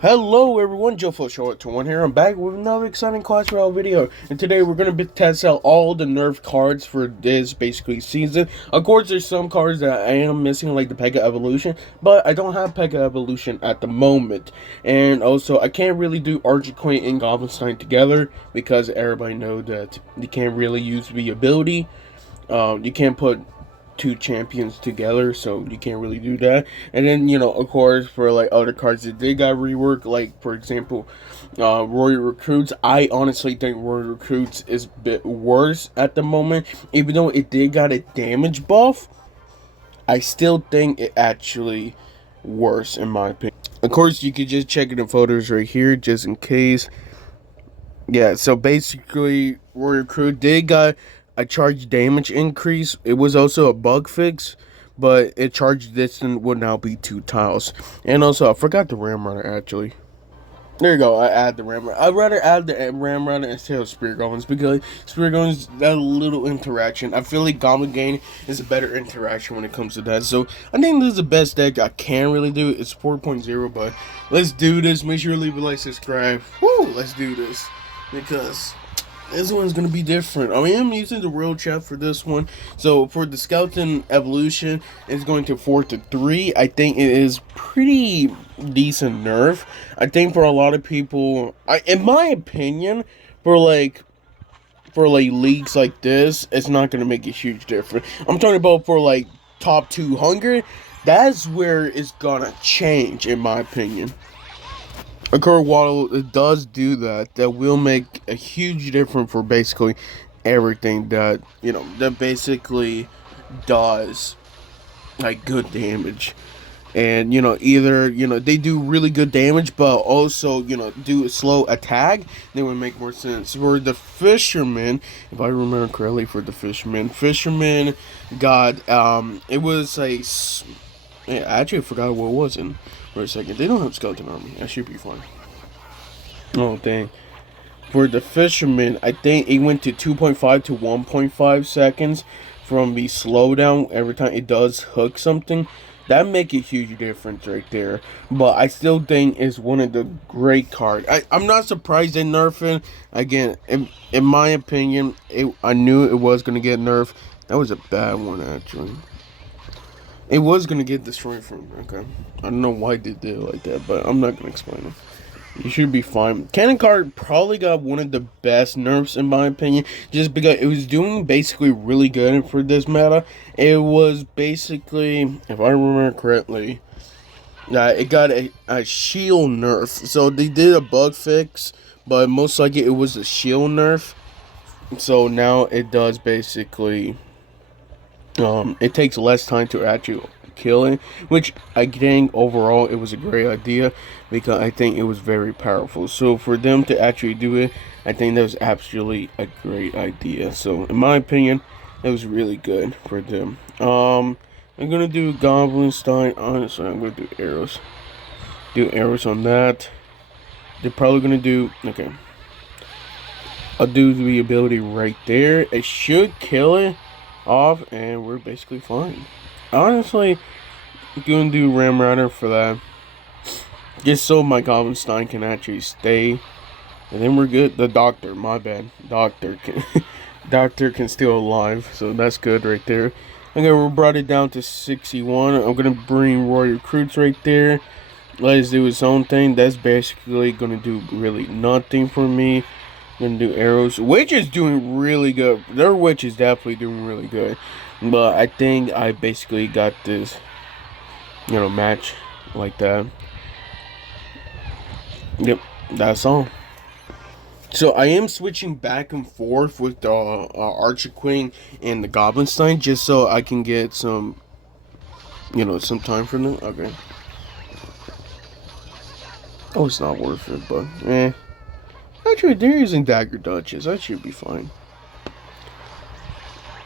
Hello everyone, Joe Short to one here. I'm back with another exciting Clash Royale video, and today we're gonna test out all the Nerf cards for this basically season. Of course, there's some cards that I am missing, like the Pega Evolution, but I don't have Pega Evolution at the moment. And also, I can't really do Archer Queen and Goblinstein together because everybody know that you can't really use the ability. You can't put two champions together, so you can't really do that. And then, of course, for like other cards that they got reworked, like for example, Royal Recruits. I honestly think Royal Recruits is a bit worse at the moment, even though it did got a damage buff. I still think it actually worse in my opinion. Of course, you could just check it in photos right here, just in case. Yeah, so basically, Warrior Crew did got a charge damage increase. It was also a bug fix, but it charge distance would now be 2 tiles. And also, I forgot the Ramrunner actually. There you go, I add the Ramrunner. I'd rather add the Ramrunner instead of Spirit Goblins because Spirit Goblins, that little interaction. I feel like Goblin Gain is a better interaction when it comes to that. So, I think this is the best deck I can really do. It's 4.0, but let's do this. Make sure to leave a like, subscribe. Woo, let's do this. Because this one's gonna be different. I mean, I'm using the World Chat for this one. So for the Skeleton Evolution, it's going to 4 to 3. I think it is pretty decent nerf. I think for a lot of people, in my opinion, for leagues like this, it's not gonna make a huge difference. I'm talking about for like top 200. That's where it's gonna change, in my opinion. A curve waddle, it does do that. That will make a huge difference for basically everything that, that basically does like good damage. And, either, they do really good damage, but also, do a slow attack, they would make more sense. For the Fisherman, if I remember correctly, for the Fisherman got, it was a, I actually forgot what it was in. For a second, they don't have skeleton army. That should be fine. Oh dang! For the Fisherman, I think it went to 2.5 to 1.5 seconds from the slowdown every time it does hook something. That make a huge difference right there. But I still think it's one of the great cards. I'm not surprised they nerfing. Again, in my opinion, I knew it was gonna get nerfed. That was a bad one actually. It was gonna get destroyed from. Okay, I don't know why they did it like that, but I'm not gonna explain it. You should be fine. Cannon card probably got one of the best nerfs in my opinion, just because it was doing basically really good for this meta. It was basically, if I remember correctly, it got a shield nerf. So they did a bug fix, but most likely it was a shield nerf. So now it does basically. It takes less time to actually kill it, which I think overall it was a great idea because I think it was very powerful. So for them to actually do it, I think that was absolutely a great idea. So in my opinion, it was really good for them. I'm gonna do Goblinstein. Honestly, I'm gonna do arrows. Do arrows on that. They're probably gonna do okay. I'll do the ability right there. It should kill it off, and we're basically fine. Honestly, I'm gonna do Ramrunner for that, just so my Goblinstein can actually stay, and then we're good. The Doctor, my bad, Doctor can Doctor can still alive, so that's good right there. Okay, we brought it down to 61. I'm gonna bring Royal Recruits right there. Let us do his own thing. That's basically gonna do really nothing for me. Gonna do arrows. Witch is doing really good. Their witch is definitely doing really good. But I think I basically got this, match like that. Yep, that's all. So I am switching back and forth with the Archer Queen and the Goblinstein just so I can get some, some time from them. Okay. Oh, it's not worth it, but eh. Actually, they're using Dagger Duchess. That should be fine.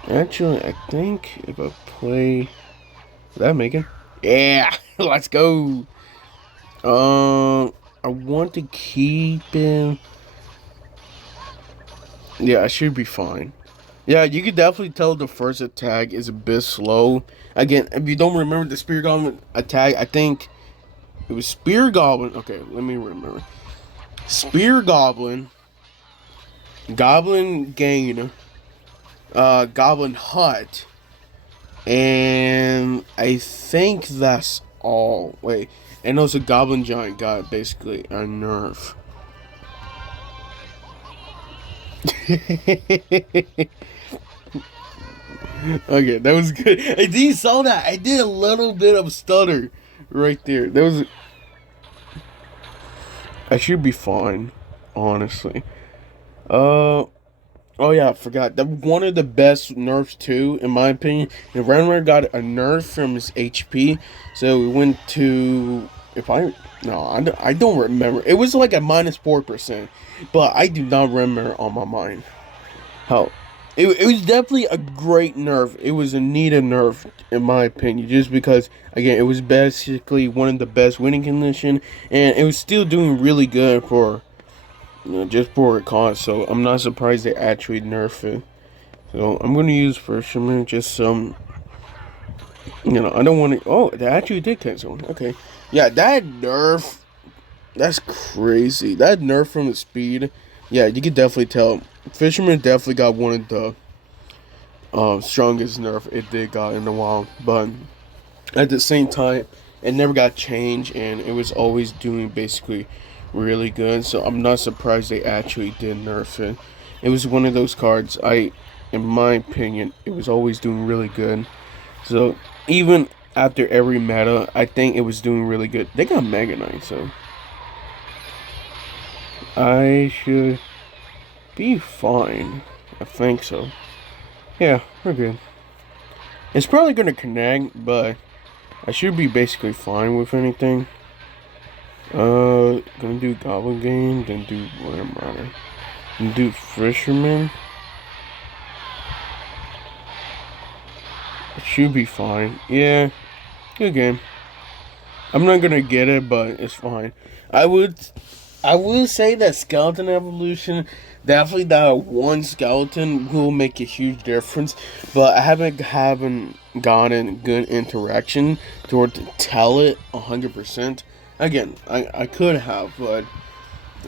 Actually, I think if I play... Is that Megan? Yeah! Let's go! I want to keep him... Yeah, I should be fine. Yeah, you can definitely tell the first attack is a bit slow. Again, if you don't remember the Spirit Goblin attack, I think It was Spear Goblin. Okay, let me remember. Spear Goblin, Goblin Gain, Goblin Hut, and I think that's all. Wait, and also Goblin Giant got basically a nerf. Okay, that was good. And you saw that? I did a little bit of stutter right there. That was. I should be fine, honestly. Oh yeah, I forgot. That one of the best nerfs too, in my opinion. And Renware got a nerf from his HP, so we went to I don't remember. It was like a -4%, but I do not remember on my mind. How it was definitely a great nerf. It was a needed nerf in my opinion, just because again it was basically one of the best winning condition, and it was still doing really good for. Just for a cost, so I'm not surprised they actually nerf it. So I'm gonna use Fisherman, just some. I don't want to. Oh, they actually did cancel. Okay, yeah, that nerf, that's crazy. That nerf from the speed, yeah, you could definitely tell. Fisherman definitely got one of the strongest nerf it did got in a while, but at the same time, it never got changed, and it was always doing basically really good. So I'm not surprised they actually did nerf it. It was one of those cards, in my opinion, it was always doing really good. So even after every meta, I think it was doing really good. They got Mega Knight, so I should be fine. I think so. Yeah, we're good. It's probably gonna connect, but I should be basically fine with anything. Gonna do Goblin Game, then do Worm Rider. Then do Fisherman. It should be fine. Yeah, good game. I'm not gonna get it, but it's fine. I would say that Skeleton Evolution, definitely that one skeleton will make a huge difference, but I haven't gotten good interaction to tell it 100%. Again, I could have, but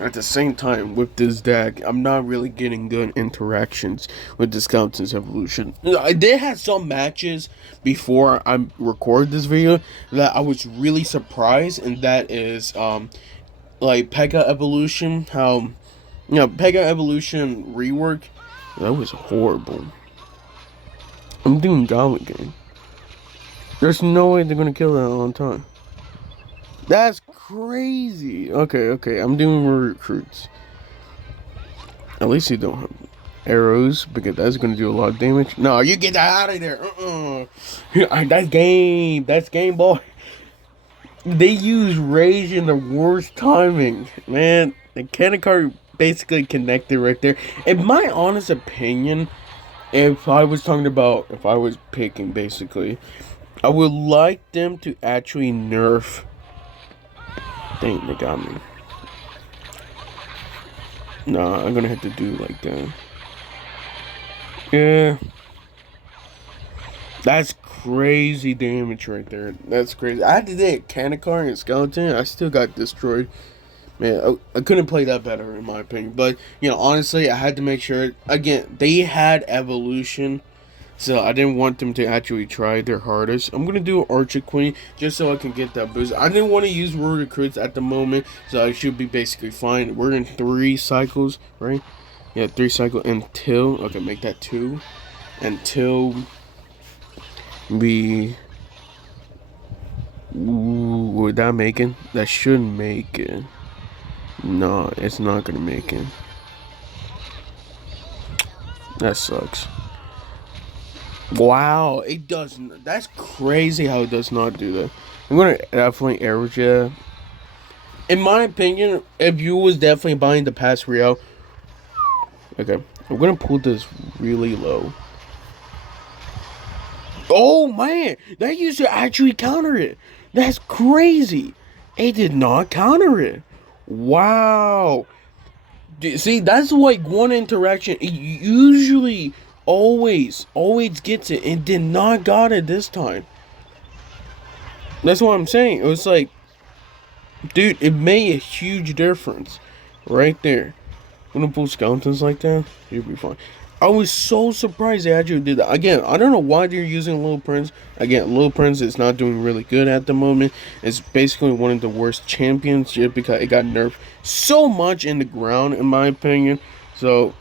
at the same time, with this deck, I'm not really getting good interactions with the Skeleton's Evolution. I did have some matches before I record this video that I was really surprised, and that is, like Pega Evolution, how, Pega Evolution rework, that was horrible. I'm doing Goblin Game. There's no way they're gonna kill that on time. That's crazy. Okay, I'm doing recruits. At least you don't have arrows, because that's gonna do a lot of damage. No, you get that out of there. That's game, boy. They use Rage in the worst timing, man. The cannon card basically connected right there. In my honest opinion, if I was picking, basically, I would like them to actually nerf. Dang, they got me. Nah, I'm gonna have to do like that. Yeah. That's crazy damage right there. That's crazy. I had to take Canicar and Skeleton. I still got destroyed. Man, I couldn't play that better in my opinion. But, honestly, I had to make sure. Again, they had Evolution. So I didn't want them to actually try their hardest. I'm going to do Archer Queen just so I can get that boost. I didn't want to use Royal Recruits at the moment, so I should be basically fine. We're in 3 cycles, right? Yeah, 3 cycles until... Okay, make that 2. Until we... Ooh, would that make it? That should make it. No, it's not going to make it. That sucks. Wow, it doesn't. That's crazy how it does not do that. I'm gonna definitely average it. In my opinion, if you was definitely buying the pass Rio, okay, I'm gonna pull this really low. Oh man, that used to actually counter it. That's crazy. It did not counter it. Wow. See, that's like one interaction. It usually always gets it, and did not got it this time. That's what I'm saying. It was like, Dude, it made a huge difference. Right there. I'm gonna pull skeletons like that, you'll be fine. I was so surprised they actually did that. Again, I don't know why they're using Little Prince. Again, Little Prince is not doing really good at the moment. It's basically one of the worst champions just because it got nerfed so much in the ground, in my opinion. So,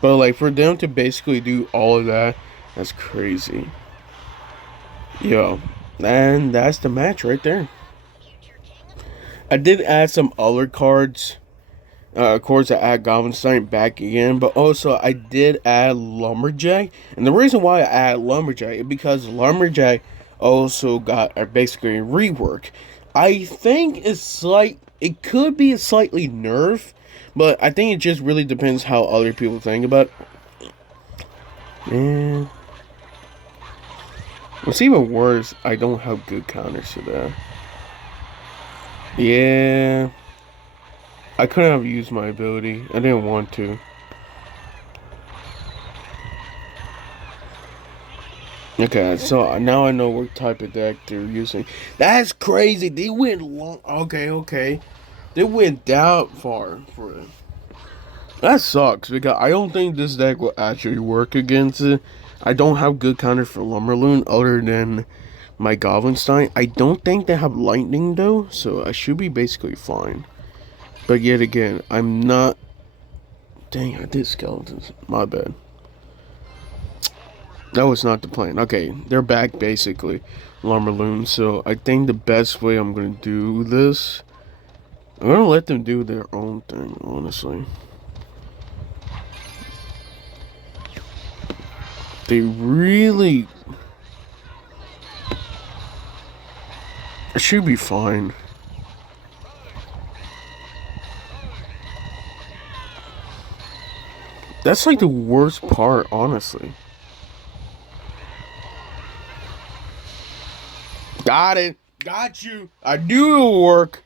but like for them to basically do all of that, that's crazy. Yo, and that's the match right there. I did add some other cards. Of course, I add Goblin back again, but also I did add Lumberjack. And the reason why I add Lumberjack is because Lumberjack also got basically a rework. I think it could be a slightly nerf, but I think it just really depends how other people think about it. And what's even worse, I don't have good counters to that. Yeah. I couldn't have used my ability. I didn't want to. Okay, so now I know what type of deck they're using. That's crazy. They went long. Okay. They went that far for it. That sucks because I don't think this deck will actually work against it. I don't have good counter for Lumberloon other than my Goblinstein. I don't think they have Lightning though, so I should be basically fine. But yet again, I'm not. Dang, I did skeletons. My bad. That was not the plan. Okay, they're back basically, Lumberloon. So I think the best way I'm gonna do this, I'm gonna let them do their own thing. Honestly, they really. It should be fine. That's like the worst part, honestly. Got it. Got you. I knew it would work.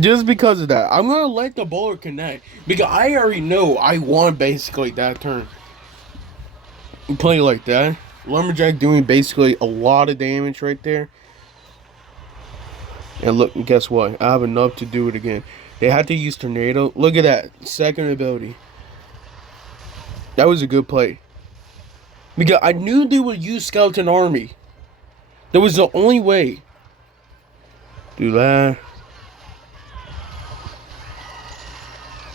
Just because of that. I'm going to let the bowler connect. Because I already know I won basically that turn. Play like that. Lumberjack doing basically a lot of damage right there. And look, guess what? I have enough to do it again. They had to use Tornado. Look at that. Second ability. That was a good play. Because I knew they would use Skeleton Army. That was the only way. Do that.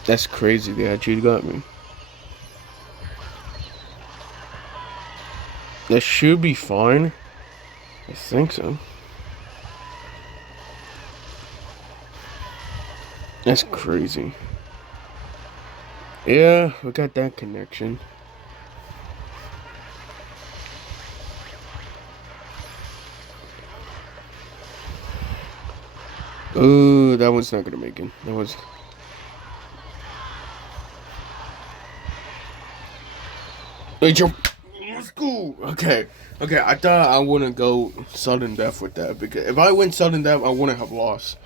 That's crazy. They actually got me. That should be fine. I think so. That's crazy. Yeah, we got that connection. Oh, that one's not gonna make it. That was. Let's go. Okay. I thought I wouldn't go sudden death with that because if I went sudden death, I wouldn't have lost.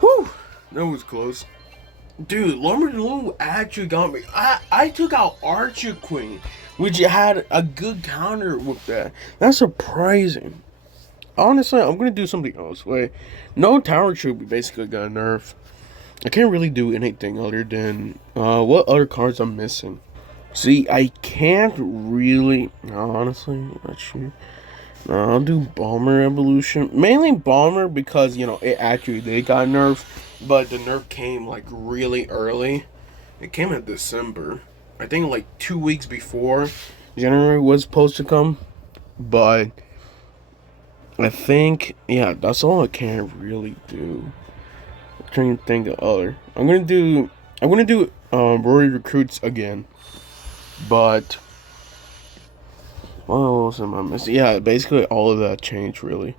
Whew, that was close. Dude, Lumberloon actually got me. I took out Archer Queen, which had a good counter with that. That's surprising. Honestly, I'm gonna do something else. Wait, no Tower Troop basically got nerfed. I can't really do anything other than what other cards I'm missing. See, I can't really. No, honestly, not sure. No, I'll do Bomber Evolution. Mainly Bomber because it actually they got nerfed, but the nerf came like really early. It came in December. I think like 2 weeks before January was supposed to come, but. I think, yeah, that's all I can really do. I'm trying to think of other. I'm gonna do Rory Recruits again. But what else am I missing? Yeah, basically all of that changed really.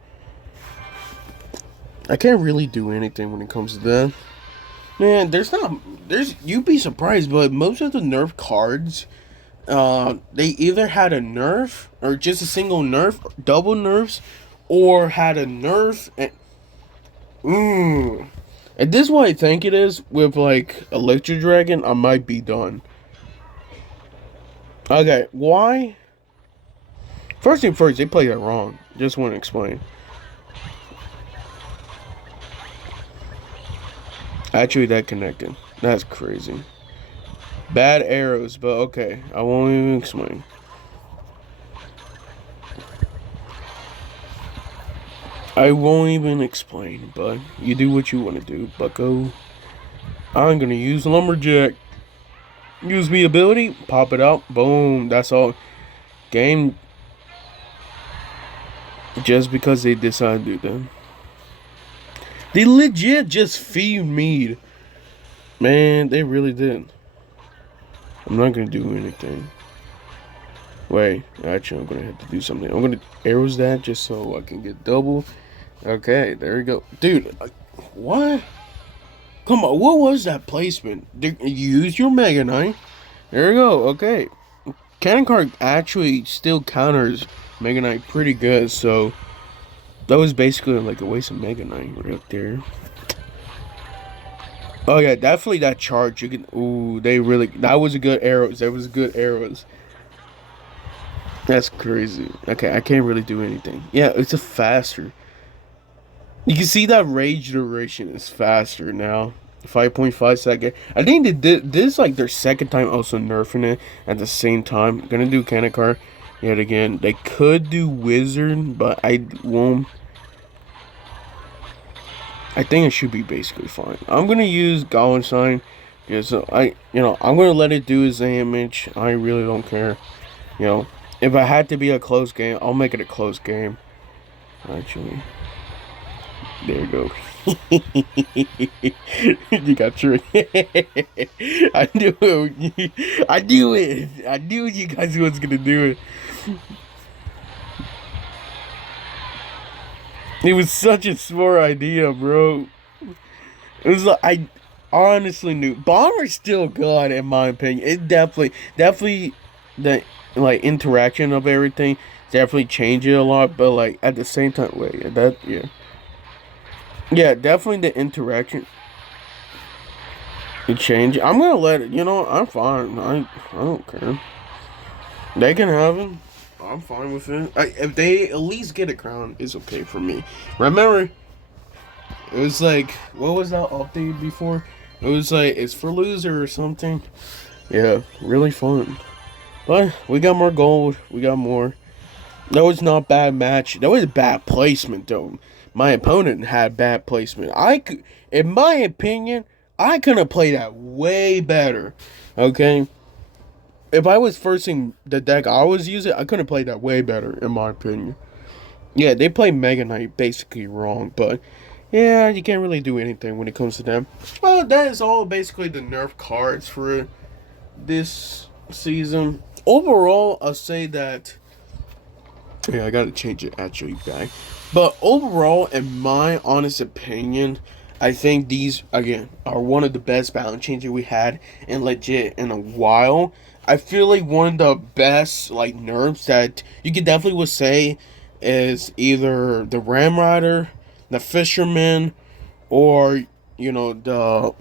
I can't really do anything when it comes to that. Man, you'd be surprised, but most of the Nerf cards, they either had a nerf or just a single nerf, double nerfs, or had a nerf and and this is what I think it is with like Electro Dragon. I might be done. Okay, why? First thing first, they played it wrong. Just want to explain. Actually, that connected. That's crazy. Bad arrows, but okay. I won't even explain. I won't even explain, but you do what you want to do, bucko. I'm gonna use Lumberjack. Use me ability, pop it out, boom, that's all. Game, just because they decided to do that. They legit just feed me. Man, they really did. I'm not gonna do anything. Wait, actually, I'm gonna have to do something. I'm gonna arrows that just so I can get double. Okay, there we go. Dude, what? Come on, what was that placement? Use your Mega Knight. There we go, okay. Cannon Card actually still counters Mega Knight pretty good, so that was basically like a waste of Mega Knight right there. Oh yeah, definitely that charge. You can. Ooh, they really. That was a good arrows. That was good arrows. That's crazy. Okay, I can't really do anything. Yeah, it's a faster. You can see that rage duration is faster now. 5.5 second. I think they did this is like their second time also nerfing it at the same time. Gonna do Cannon Card yet again. They could do Wizard, but I won't. I think it should be basically fine. I'm gonna use Goblin Sign because I'm gonna let it do its damage. I really don't care. You know, if I had to be a close game, I'll make it a close game. Actually, there you go. You got tricked. I knew it. I knew it. I knew you guys was gonna do it. It was such a smart idea, bro. It was like I honestly knew Bomber's still good in my opinion. It definitely the like interaction of everything definitely changed it a lot, but like at the same time, wait, that yeah, definitely the interaction it changed. I'm gonna let it. I'm fine. I don't care. They can have it. I'm fine with it. If they at least get a crown, it's okay for me. Remember, it was like, what was that update before? It was like, it's for loser or something. Yeah, really fun. But we got more gold. We got more. That was not a bad match. That was a bad placement, though. My opponent had bad placement. In my opinion, I could have played that way better. Okay? If I was forcing the deck I was using, I could have played that way better, in my opinion. Yeah, they play Mega Knight basically wrong, but yeah, you can't really do anything when it comes to them. Well, that is all basically the Nerf cards for this season. Overall, I'll say that. Yeah, I gotta change it actually back. But overall, in my honest opinion, I think these again are one of the best balance changes we had in legit in a while. I feel like one of the best like nerfs that you could definitely would say is either the Ram Rider, the Fisherman, or the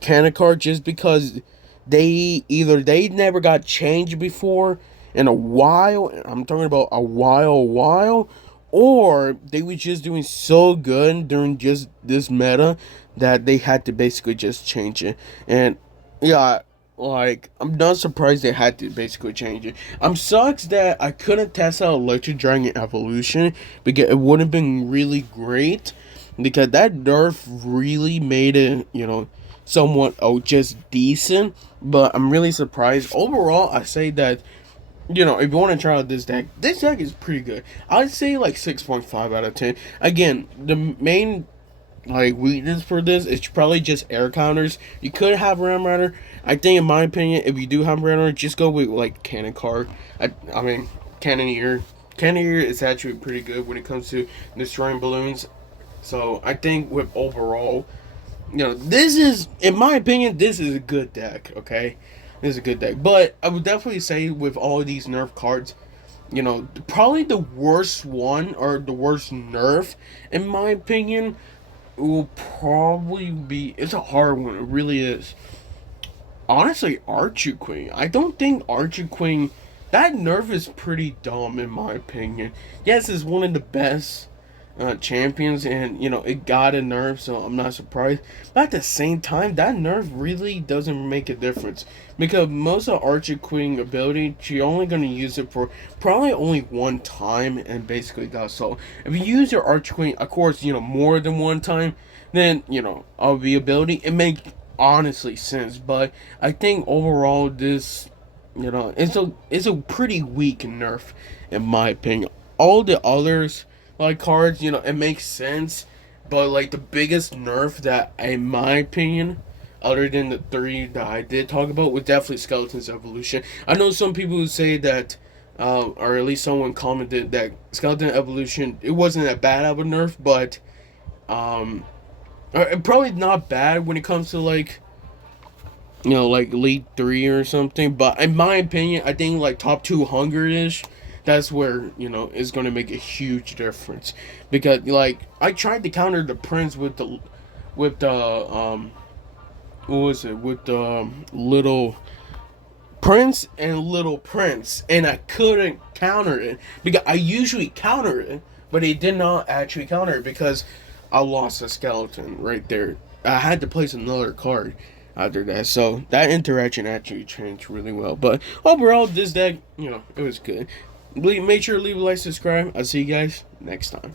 Cannon Card, just because they never got changed before in a while. I'm talking about a while, or they were just doing so good during just this meta that they had to basically just change it. And yeah, like I'm not surprised they had to basically change it. I'm sucks that I couldn't test out Electric Dragon Evolution because it would have been really great, because that nerf really made it, somewhat just decent. But I'm really surprised. Overall, I say that, if you want to try out this deck is pretty good. I'd say like 6.5 out of 10. Again, the main like weakness for this is probably just air counters. You could have Ram Rider. I think, in my opinion, if you do have Ram Rider, just go with like Cannon Card. I mean, Cannoneer. Cannoneer is actually pretty good when it comes to destroying balloons. So I think with overall, this is, in my opinion, this is a good deck. Okay, this is a good deck. But I would definitely say with all of these Nerf cards, probably the worst one or the worst Nerf, in my opinion, will probably be. It's a hard one. It really is. Honestly, Archer Queen. I don't think Archer Queen. That Nerf is pretty dumb, in my opinion. Yes, it's one of the best. champions, and you know it got a nerf, so I'm not surprised. But at the same time, that nerf really doesn't make a difference because most of Archer Queen ability, you're only gonna use it for probably only one time, and basically that's all. If you use your Archer Queen, of course, you know more than one time, then you know of the ability, it makes honestly sense. But I think overall, this you know it's a pretty weak nerf in my opinion. All the others like cards, you know, it makes sense. But like the biggest nerf that, in my opinion, other than the three that I did talk about, was definitely Skeleton's Evolution. I know some people who say that, or at least someone commented that Skeleton Evolution it wasn't that bad of a nerf, but probably not bad when it comes to like you know, like Elite 3 or something. But in my opinion, I think like top 200 ish, that's where, you know, it's going to make a huge difference. Because, like, I tried to counter the Prince with the, what was it? With the Little Prince and Little Prince. And I couldn't counter it. Because I usually counter it, but it did not actually counter it because I lost a skeleton right there. I had to place another card after that. So that interaction actually changed really well. But overall, this deck, you know, it was good. Make sure to leave a like, subscribe. I'll see you guys next time.